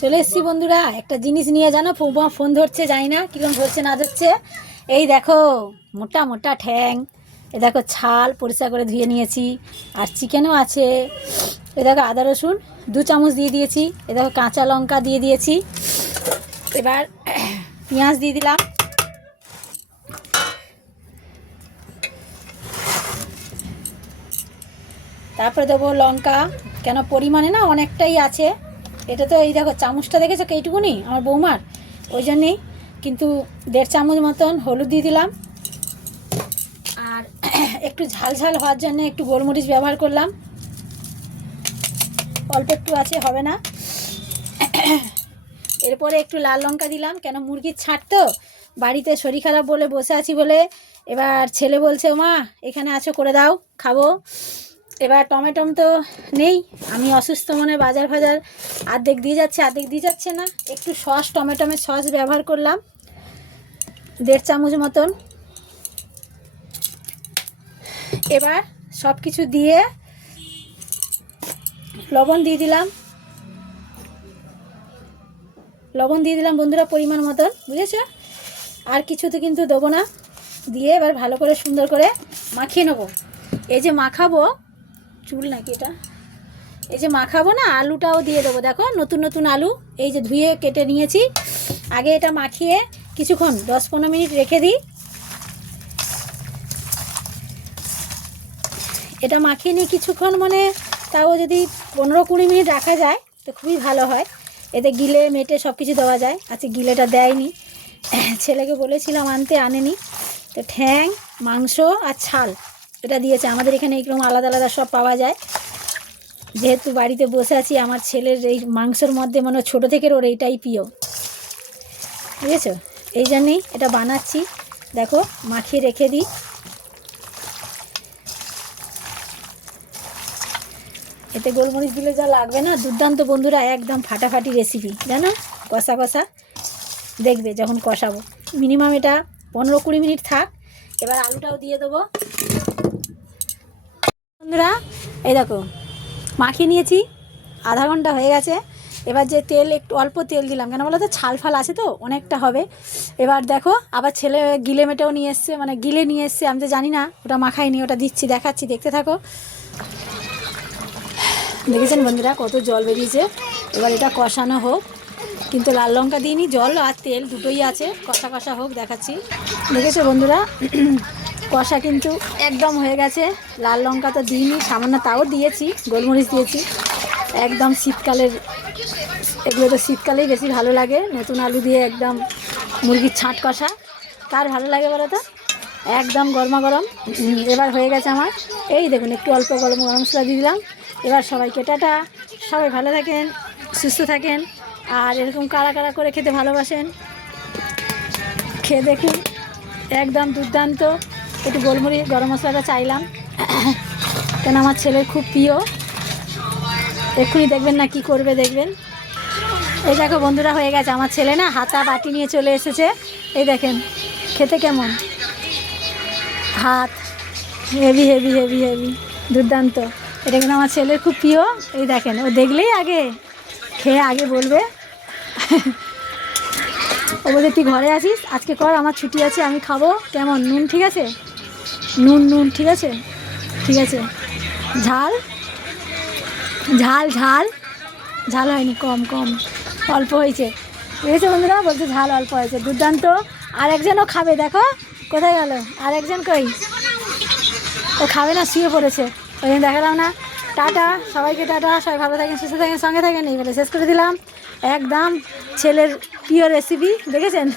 চলে এসছি বন্ধুরা, একটা জিনিস নিয়ে জানো বৌমা ফোন ধরছে, জানি না কীরকম ধরছে, না ধরছে। এই দেখো, মোটা মোটা ঠ্যাং। এ দেখো, ছাল পরিষ্কার করে ধুয়ে নিয়েছি, আর চিকেনও আছে। এ দেখো, আদা রসুন, দু চামচ দিয়ে দিয়েছি। এ দেখো, কাঁচা লঙ্কা দিয়ে দিয়েছি। এবার পেঁয়াজ দিয়ে দিলাম। তারপরে দেবো লঙ্কা। কেন, পরিমাণে না অনেকটাই আছে। এটা তো এই দেখো, চামচটা দেখেছ এইটুকুনি? আমার বৌমার? ওই জন্যেই কিন্তু দেড় চামচ মতন হলুদ দিয়ে দিলাম। আর একটু ঝাল ঝাল হওয়ার জন্য একটু গোলমরিচ ব্যবহার করলাম। অল্প একটু আছে, হবে না। এরপরে একটু লাল লঙ্কা দিলাম, কেন মুরগির ছাড় তো? বাড়িতে শরীর খারাপ বলে বসে আছি বলে। এবার ছেলে বলছে ও মা এখানে আছো, করে দাও, খাব। এবার টমেটম তো নেই। আমি অসুস্থ মনে বাজার ফাজার আর্ধেক দিয়ে যাচ্ছে, আর্ধেক দিয়ে যাচ্ছে না। একটু সস, টমেটমের সস ব্যবহার করলাম। দেড় চামচ মতন। এবার সব কিছু দিয়ে লবণ দিয়ে দিলাম। লবণ দিয়ে দিলাম বন্ধুরা পরিমাণ মতন, বুঝেছ? আর কিছু তো কিন্তু দেবো না। দিয়ে এবার ভালো করে সুন্দর করে মাখিয়ে নেব। এই যে মাখাবো চুল নাকি এটা? এই যে মাখাবো না, আলুটাও দিয়ে দেবো। দেখো, নতুন নতুন আলু, এই যে ধুয়ে কেটে নিয়েছি। আগে এটা মাখিয়ে কিছুক্ষণ, দশ পনেরো মিনিট রেখে দিই। এটা মাখিয়ে নিয়ে কিছুক্ষণ মানে তাও যদি পনেরো কুড়ি মিনিট রাখা যায়, তো খুবই ভালো হয়। এতে গিলে, মেটে সব কিছু দেওয়া যায়। আজকে গিলেটা দেয়নি। ছেলেকে বলেছিলাম আনতে, আনেনি। তো ঠ্যাং, মাংস আর ছাল। এটা দিয়েছে। আমাদের এখানে এরকম আলাদা আলাদা সব পাওয়া যায়। যেহেতু বাড়িতে বসে আছি, আমার ছেলের এই মাংসর মধ্যে মানে ছোটো থেকে ওর এইটাই প্রিয়। বুঝেছ? এই জন্যেই এটা বানাচ্ছি। দেখো, মাখিয়ে রেখে দিই। এতে গোলমরিচ দিলে যা লাগবে না? দুর্দান্ত বন্ধুরা, একদম ফাটাফাটি রেসিপি জানো? কষা কষা। দেখবে যখন কষাবো। মিনিমাম এটা পনেরো কুড়ি মিনিট থাক। এবার আলুটাও দিয়ে দেবো। বন্ধুরা, এই দেখো, মাখিয়ে নিয়েছি, আধা ঘণ্টা হয়ে গেছে। এবার যে তেল, একটু অল্প তেল দিলাম, কেন বলো তো, ছাল ফাল আছে তো, অনেকটা হবে। এবার দেখো, আবার ছেলে গিলে মেটেও নিয়ে এসছে মানে গিলে নিয়ে এসছে, আমি তো জানি না, ওটা মাখাইনি ওটা দিচ্ছি, দেখাচ্ছি, দেখতে থাকো। দেখেছেন বন্ধুরা, কত জল বেরিয়েছে? এবার এটা কষানো হোক, কিন্তু লাল লঙ্কা দিইনি, জল আর তেল দুটোই আছে, কষা কষা হোক, দেখাচ্ছি। দেখেছ বন্ধুরা? কষা কিন্তু একদম হয়ে গেছে। লাল লঙ্কা তো দিইনি, সামান্য তাও দিয়েছি, গোলমরিচ দিয়েছি। একদম শীতকালের, এগুলো তো শীতকালেই বেশি ভালো লাগে। নতুন আলু দিয়ে একদম মুরগির ছাঁট কষা। কার ভালো লাগে বলো তো? একদম গরমা গরম। এবার হয়ে গেছে আমার। এই দেখুন, একটু অল্প গরম গরম মশলা দিয়ে দিলাম। এবার সবাইকে টাটা। সবাই ভালো থাকেন, সুস্থ থাকেন, আর এরকম কারা কারা করে খেতে ভালোবাসেন, খেয়ে দেখুন। একদম দুর্দান্ত। একটু গোলমরিচ, গরম মশলাটা চাইলাম। কেন আমার ছেলের খুব প্রিয়। এক্ষুনি দেখবেন না কি করবে, দেখবেন। এই দেখো বন্ধুরা হয়ে গেছে। আমার ছেলে না হাতা বাটি নিয়ে চলে এসেছে। এই দেখেন, খেতে কেমন? হাত হেভি হেভি হেভি হেভি দুর্দান্ত। এটা কিন্তু আমার ছেলের খুব প্রিয়। এই দেখেন, ও দেখলেই আগে, খেয়ে আগে বলবে। ও বলছে, তুই ঘরে আসিস আজকে কর, আমার ছুটি আছে, আমি খাব। কেমন? নুন ঠিক আছে? নুন নুন, ঠিক আছে? ঠিক আছে। ঝাল? ঝাল ঝাল। ঝাল হয়নি, কম কম। অল্প হয়েছে। বুঝেছে বন্ধুরা বলছে ঝাল অল্প হয়েছে। দুর্দান্ত। আর একজনও খাবে, দেখো। কোথায় গেল? আর একজন কই? ও খাবে না, শুয়ে পড়েছে। ওই জন্য দেখালাম না। টাটা, সবাইকে টাটা। সবাই ভালো থাকেন, সুস্থ থাকেন, সঙ্গে থাকেন। এই বলে শেষ করে দিলাম। একদম ছেলের প্রিয় রেসিপি দেখেছেন?